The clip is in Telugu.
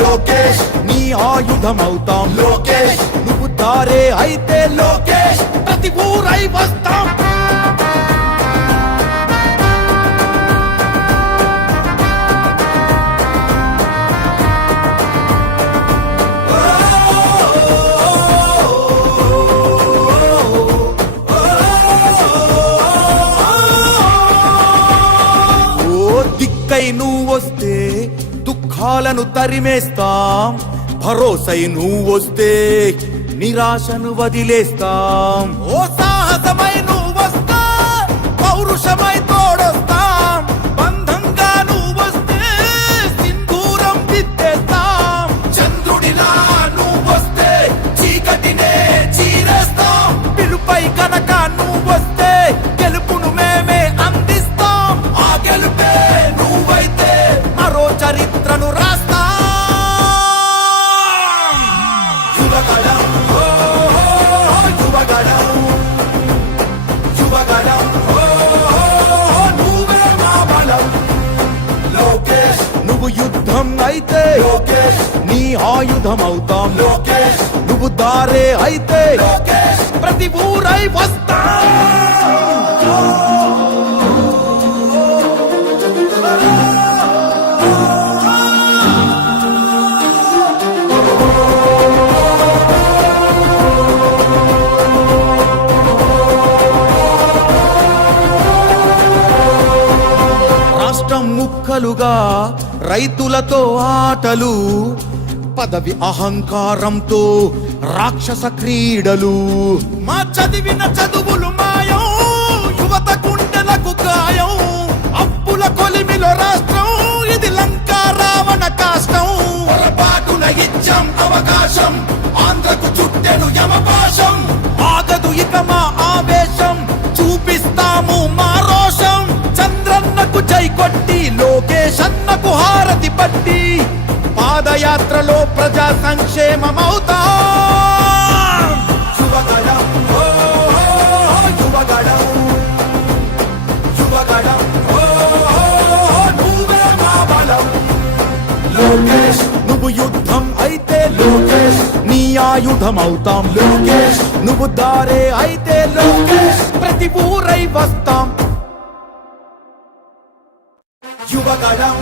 లోకేష్, నీ ఆయుధమవుతాం లోకేష్. నువ్వు దారే అయితే లోకేష్, ప్రతి ఊరై వస్తాం. నువ్వు వస్తే దుఃఖాలను తరిమేస్తాం, భరోసై నువ్వు వస్తే నిరాశను వదిలేస్తాం. ఓ సాహసమై నువ్వు వస్తా, పౌరుషమై తోడొస్తాం, బంధంగా నువ్వు వస్తే సింధూరం దిద్దేస్తాం. చంద్రుడిలా నువ్వు వస్తే చీకటినే చీరేస్తాం, పిలుపై కనుక నువ్వు వస్తే గెలుపును మేమే అందిస్తాం. ఆ గెలుపే నువ్వైతే మరో చరిత్రను రాస్తా. యువగళం, యువగళం, యువగళం, నువ్వే మా బలం లోకేష్. నువ్వు యుద్ధం అయితే లోకేష్, నీ ఆయుధమవుతాం లోకేష్. నువ్వు దారే అయితే లోకేష్, ప్రతి ఊరై వస్తా. ముక్కలుగా రైతులతో ఆటలు, పదవి అహంకారంతో రాక్షస క్రీడలు. మా చదివిన చదువులు మాయం, యువత గుండెలకు గాయం. అప్పుల కొలిమిలో రాష్ట్రం, ఇది లంకా రావణ కాష్టం. పొరపాటున ఇచ్చాం అవకాశం, ఆంధ్రకు చుట్టెను యమపాశం. ఆగదు ఇక మా ఆవేశం, చూపిస్తాము మా రోషం. చంద్రన్నకు జై కొట్టి, లోకేష్ అన్నకు హారతి పట్టి, పాదయాత్రలో ప్రజా సంక్షేమమవుతాం. యువగళం, యువగళం, యువగళం, నువ్వే మా బలం లోకేష్. నువ్వు యుద్ధం అయితే లోకేష్, నీ ఆయుధమవుతాం లోకేష్. నువ్వు దారే అయితే లోకేష్, ప్రతి ఊరై వస్తాం. యువగళం.